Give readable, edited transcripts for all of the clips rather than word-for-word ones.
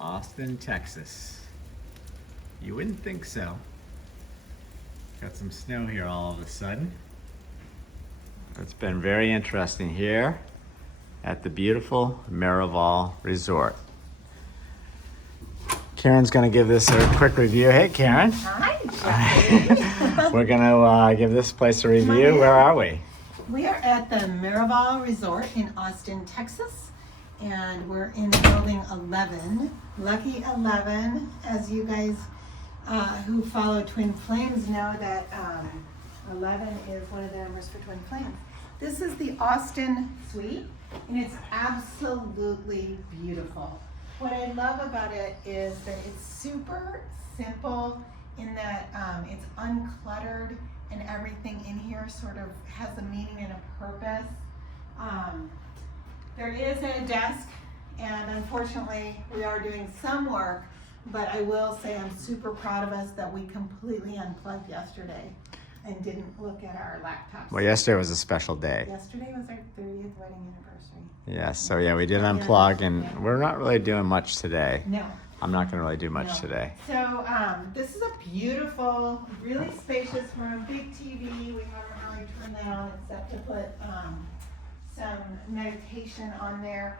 Austin, Texas. You wouldn't think so. Got some snow here all of a sudden. It's been very interesting here at the beautiful Miraval Resort. Karen's gonna give this a quick review. Hey, Karen. Hi, Jeffrey. We're gonna give this place a review. Where are we? We are at the Miraval Resort in Austin, Texas, and we're in building 11. Lucky 11, as you guys who follow Twin Flames know that 11 is one of the numbers for Twin Flames. This is the Austin Suite, and it's absolutely beautiful. What I love about it is that it's super simple in that it's uncluttered and everything in here sort of has a meaning and a purpose. There is a desk, and unfortunately we are doing some work, but I will say I'm super proud of us that we completely unplugged yesterday and didn't look at our laptops. Well, yesterday was a special day. Yesterday was our 30th wedding anniversary. Yes, so yeah, we did unplug, and we're not really doing much today. No. I'm not gonna really do much today. So this is a beautiful, really spacious room, big TV. We haven't really turned that on except to put some meditation on there.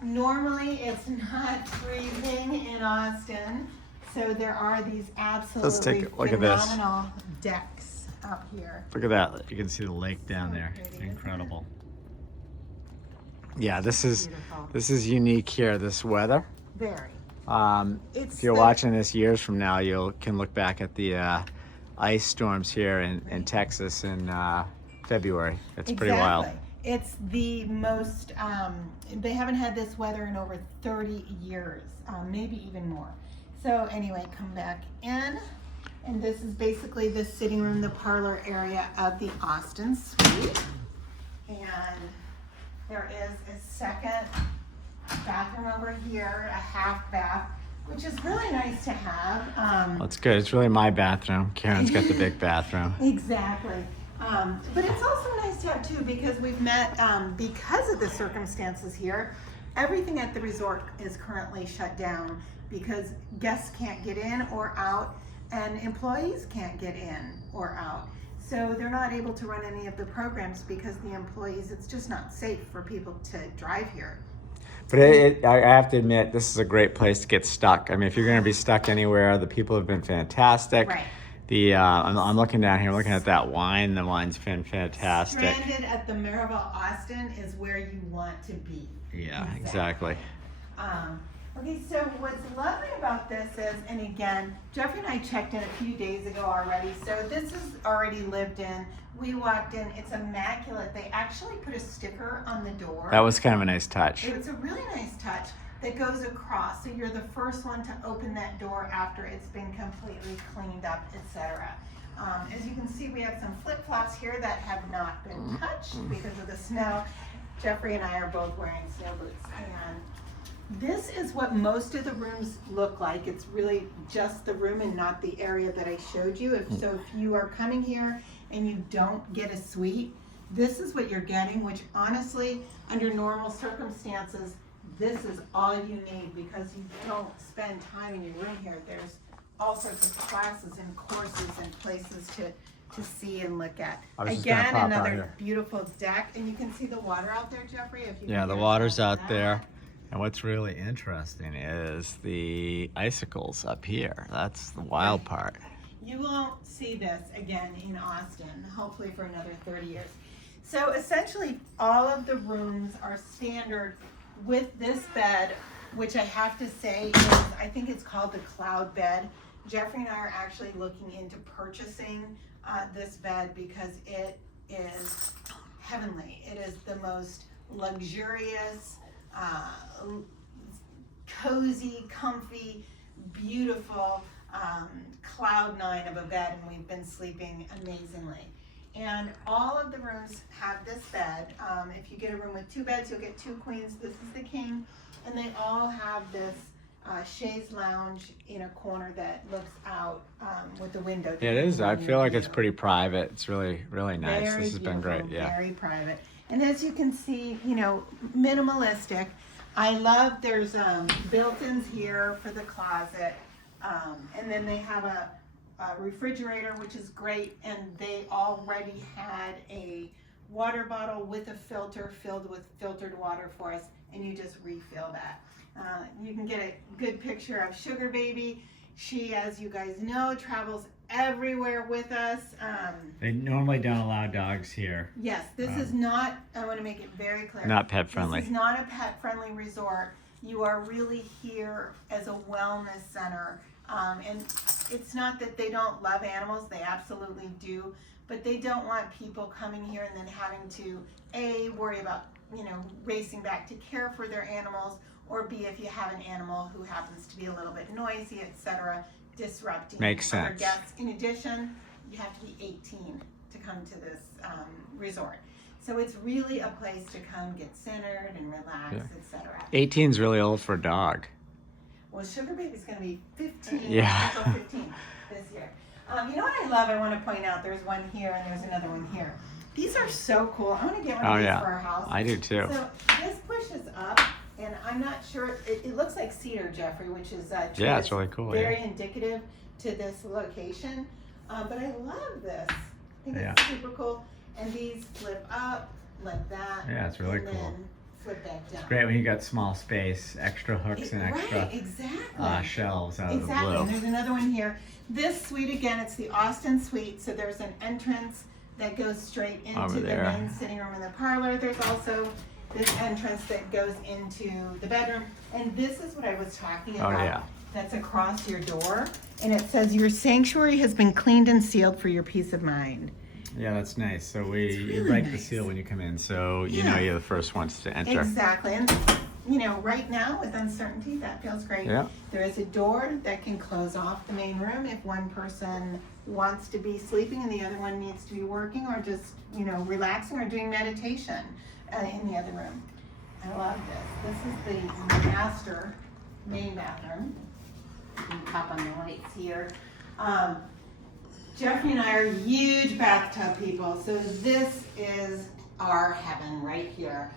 Normally it's not freezing in Austin, so there are these absolutely take a look at this. phenomenal decks up here. Look at that. You can see the lake down there. It's incredible. Yeah, this is unique here, this weather. Very. If you're watching this years from now, you can look back at the ice storms here in Texas in February. It's pretty wild. It's the most, they haven't had this weather in over 30 years, maybe even more. So anyway, come back in, and this is basically the sitting room, the parlor area of the Austin Suite. And there is a second bathroom over here, a half bath, which is really nice to have. That's good. It's really my bathroom. Karen's got the big bathroom. Exactly. But it's also nice to have too, because we've met, because of the circumstances here, everything at the resort is currently shut down because guests can't get in or out, and employees can't get in or out. So they're not able to run any of the programs because the employees, it's just not safe for people to drive here. But I have to admit, this is a great place to get stuck. I mean, if you're going to be stuck anywhere, the people have been fantastic. Right. I'm looking down here, looking at that wine. The wine's been fantastic. Stranded at the Miraval Austin is where you want to be. Yeah, exactly. Okay, so what's lovely about this is, and again, Jeffrey and I checked in a few days ago already, so this is already lived in. We walked in, it's immaculate. They actually put a sticker on the door. That was kind of a nice touch. It was a really nice touch that goes across, so you're the first one to open that door after it's been completely cleaned up, etc. As you can see, we have some flip-flops here that have not been touched because of the snow. Jeffrey and I are both wearing snow boots, and this is what most of the rooms look like. It's really just the room and not the area that I showed you. If you are coming here and you don't get a suite, this is what you're getting, which honestly, under normal circumstances, this is all you need because you don't spend time in your room here. There's all sorts of classes and courses and places to see and look at. Again, another beautiful deck, and you can see the water out there, Jeffrey. Yeah, the water's out there. And what's really interesting is the icicles up here. That's the wild part. You won't see this again in Austin, hopefully for another 30 years. So essentially, all of the rooms are standard with this bed, which I have to say is, I think it's called the cloud bed. Jeffrey and I are actually looking into purchasing this bed because it is heavenly. It is the most luxurious, cozy, comfy, beautiful cloud nine of a bed, and we've been sleeping amazingly. And all of the rooms have this bed. If you get a room with 2 beds, you'll get 2 queens. This is the king, and they all have this chaise lounge in a corner that looks out with the window. Yeah, it is. I feel like it's pretty private. It's really, really nice. Very this has been great. Yeah. Very private. And as you can see, you know, minimalistic. I love, there's built-ins here for the closet. And then they have a refrigerator, which is great. And they already had a water bottle with a filter filled with filtered water for us. And you just refill that. You can get a good picture of Sugar Baby. She, as you guys know, travels everywhere with us. They normally don't allow dogs here. Yes, this is not, I want to make it very clear. Not pet friendly. This is not a pet friendly resort. You are really here as a wellness center. And it's not that they don't love animals, they absolutely do, but they don't want people coming here and then having to, A, worry about, racing back to care for their animals, or B, if you have an animal who happens to be a little bit noisy, etc., disrupting Makes other sense. guests. In addition, you have to be 18 to come to this resort. So it's really a place to come get centered and relax, etc. 18 is really old for a dog. Well, Sugar Baby's going to be 15, Yeah. April 15th this year. You know what I love? I want to point out there's one here and there's another one here. These are so cool. I want to get one of these for our house. I do too. So this pushes up, and I'm not sure, it looks like cedar, Jeffrey, which is Yeah, it's really cool. Very indicative to this location. But I love this. I think it's super cool. And these flip up like that. Yeah, it's really and cool. Then flip back down. It's great when you got small space, extra hooks and extra Right, exactly. shelves out of the Exactly. blue. And there's another one here. This suite, again, it's the Austin suite. So there's an entrance that goes straight into Over the there. main sitting room and the parlor. There's also this entrance that goes into the bedroom. And this is what I was talking about. yeah. That's across your door. And it says, your sanctuary has been cleaned and sealed for your peace of mind. Yeah, that's nice. So you really break the nice. seal when you come in, so you know you're the first ones to enter. Exactly. And right now with uncertainty, that feels great. Yeah. There is a door that can close off the main room if one person wants to be sleeping and the other one needs to be working or just, relaxing or doing meditation in the other room. I love this. This is the master main bathroom. You can tap on the lights here. Jeffrey and I are huge bathtub people, so this is our heaven right here.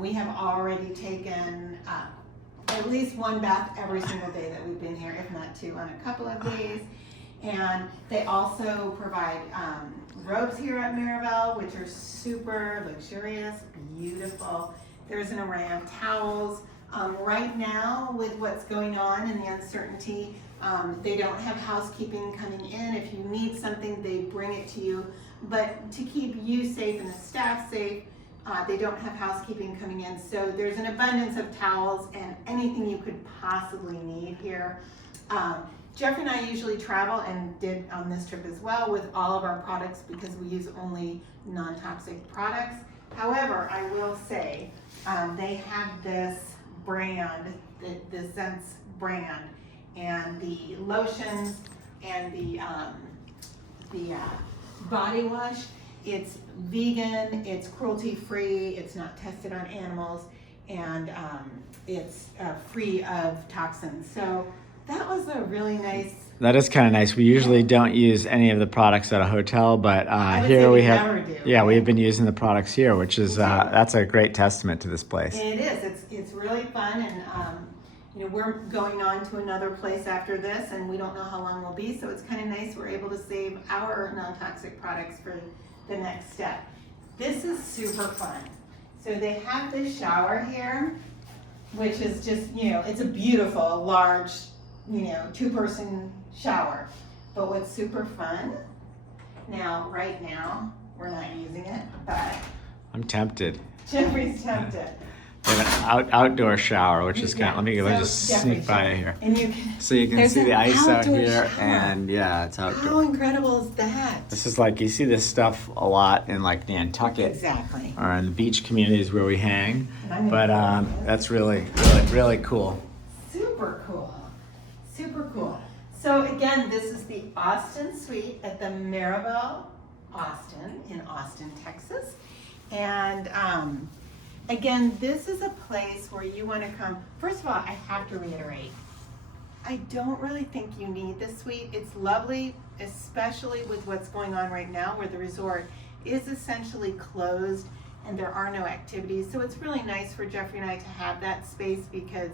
We have already taken at least one bath every single day that we've been here, if not two on a couple of days. And they also provide robes here at Miraval, which are super luxurious, beautiful. There's an array of towels. Right now, with what's going on and the uncertainty, they don't have housekeeping coming in. If you need something, they bring it to you. But to keep you safe and the staff safe, they don't have housekeeping coming in. So there's an abundance of towels and anything you could possibly need here. Jeffrey and I usually travel, and did on this trip as well, with all of our products because we use only non-toxic products. However, I will say they have this brand, the Sense brand, and the lotions and the body wash. It's vegan, it's cruelty-free, it's not tested on animals, and it's free of toxins. So that was a really nice. That is kind of nice. We usually don't use any of the products at a hotel, but I would here say we we have. never do, Yeah, right? we've been using the products here, which is that's a great testament to this place. It is. It's really fun, and we're going on to another place after this, and we don't know how long we'll be. So it's kind of nice. We're able to save our non-toxic products for the next step. This is super fun. So they have this shower here, which is just it's a beautiful large two-person shower. But what's super fun now, right now, we're not using it, but I'm tempted. Jeffrey's tempted. We have an outdoor shower, which is kind of. Let me So just Jeffrey, sneak by here, and you can. so you can There's see the an ice out outdoor here, shower. and yeah, it's outdoor. How incredible is that? This is like you see this stuff a lot in like Nantucket Exactly. or in the beach communities where we hang, I'm but gonna go with this. that's really cool. Super cool. Super cool. So again, this is the Austin Suite at the Miraval Austin in Austin, Texas. And again, this is a place where you want to come. First of all, I have to reiterate, I don't really think you need this suite. It's lovely, especially with what's going on right now where the resort is essentially closed and there are no activities. So it's really nice for Jeffrey and I to have that space because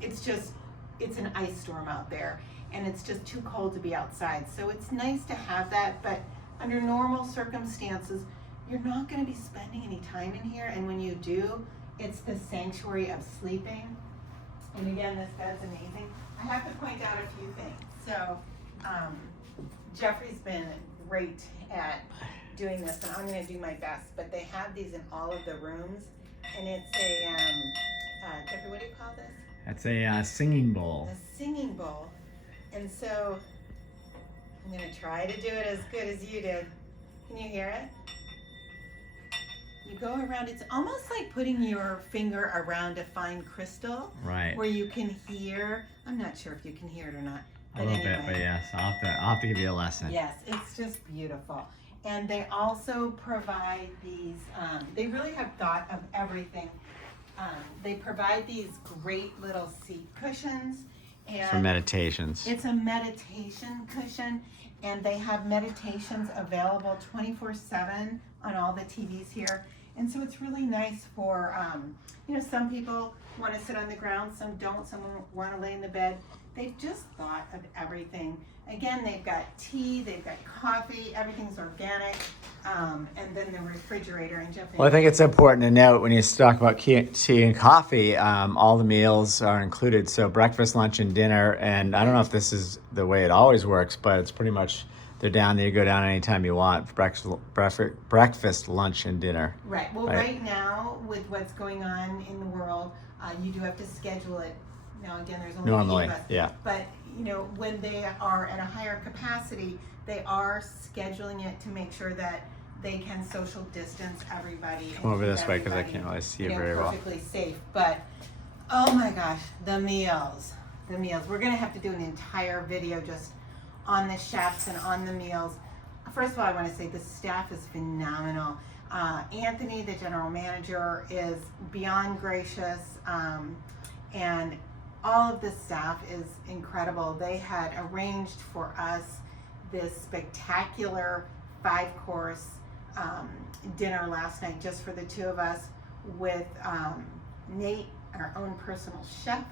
it's an ice storm out there and it's just too cold to be outside. So it's nice to have that, but under normal circumstances, you're not going to be spending any time in here, and when you do, it's the sanctuary of sleeping. And again, this bed's amazing. I have to point out a few things. So Jeffrey's been great at doing this, and I'm going to do my best, but they have these in all of the rooms, and it's a, Jeffrey, what do you call this? That's a singing bowl. A singing bowl. And so I'm going to try to do it as good as you did. Can you hear it? You go around, it's almost like putting your finger around a fine crystal. Right. Where you can hear, I'm not sure if you can hear it or not. A little bit, but yes, I'll have to give you a lesson. Yes, it's just beautiful. And they also provide these, they really have thought of everything. They provide these great little seat cushions. And for meditations. It's a meditation cushion, and they have meditations available 24/7 on all the TVs here. And so it's really nice for, some people want to sit on the ground, some don't, some want to lay in the bed. They've just thought of everything. Again, they've got tea, they've got coffee, everything's organic, and then the refrigerator. And Jeff, Well, I think it's important to note when you talk about tea and coffee, all the meals are included. So breakfast, lunch, and dinner. And I don't know if this is the way it always works, but it's pretty much they're down there. You go down anytime you want. Breakfast, lunch, and dinner. Right. Well, right now with what's going on in the world, you do have to schedule it. Now, again, there's only normally, 8 of us. yeah. But when they are at a higher capacity, they are scheduling it to make sure that they can social distance everybody. Come over this way because I can't really see it very well. Perfectly safe. But oh my gosh, the meals. We're gonna have to do an entire video just on the chefs and on the meals. First of all, I want to say the staff is phenomenal. Anthony, the general manager, is beyond gracious, and all of the staff is incredible. They had arranged for us this spectacular 5-course dinner last night just for the 2 of us with Nate, our own personal chef,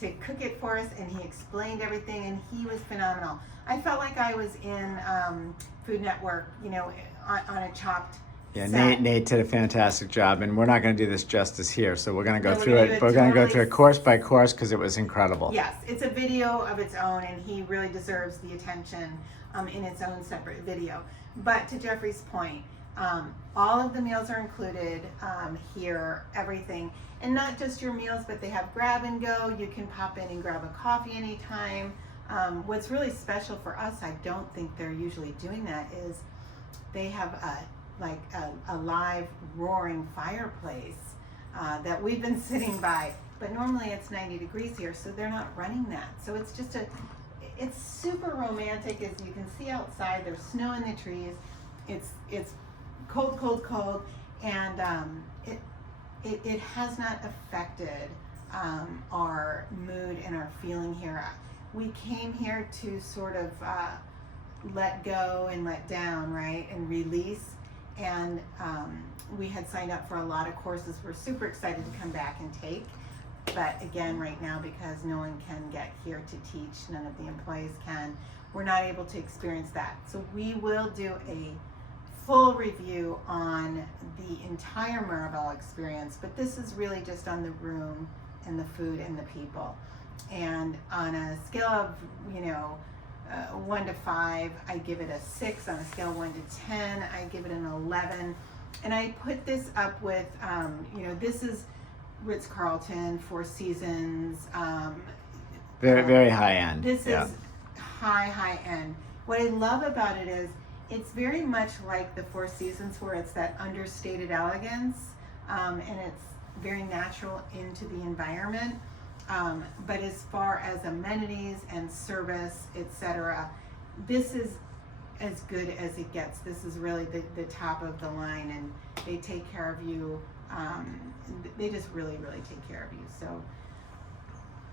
to cook it for us, and he explained everything, and he was phenomenal. I felt like I was in Food Network, on a chopped set. Nate did a fantastic job, and we're not going to do this justice here, so we're going to go through it. We're going to go through it course by course because it was incredible. Yes, it's a video of its own, and he really deserves the attention in its own separate video. But to Jeffrey's point, all of the meals are included here, everything. And not just your meals, but they have grab and go. You can pop in and grab a coffee anytime. What's really special for us, I don't think they're usually doing that, is they have a live roaring fireplace that we've been sitting by. But normally it's 90 degrees here, so they're not running that. So it's just it's super romantic. As you can see outside, there's snow in the trees. It's cold, and it has not affected our mood and our feeling here. We came here to sort of let go and let down, right, and release. And we had signed up for a lot of courses we're super excited to come back and take. But again, right now, because no one can get here to teach, none of the employees can, we're not able to experience that. So we will do a full review on the entire Miraval experience, but this is really just on the room and the food and the people. And on a scale of 1 to 5, I give it a 6. On a scale of 1 to 10, I give it an 11. And I put this up with this is Ritz-Carlton, Four Seasons. Very high end. This is high end. What I love about it is it's very much like the Four Seasons, where it's that understated elegance, and it's very natural into the environment. But as far as amenities and service, etc., this is as good as it gets. This is really the top of the line, and they take care of you. They just really take care of you. So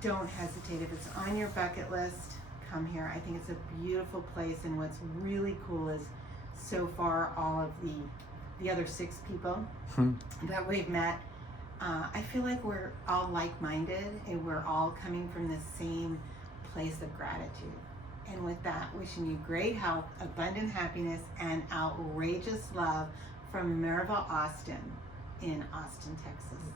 don't hesitate. If it's on your bucket list, come here. I think it's a beautiful place, and what's really cool is so far all of the the other 6 people that we've met, I feel like we're all like-minded and we're all coming from the same place of gratitude. And with that, wishing you great health, abundant happiness, and outrageous love from Miraval Austin in Austin, Texas.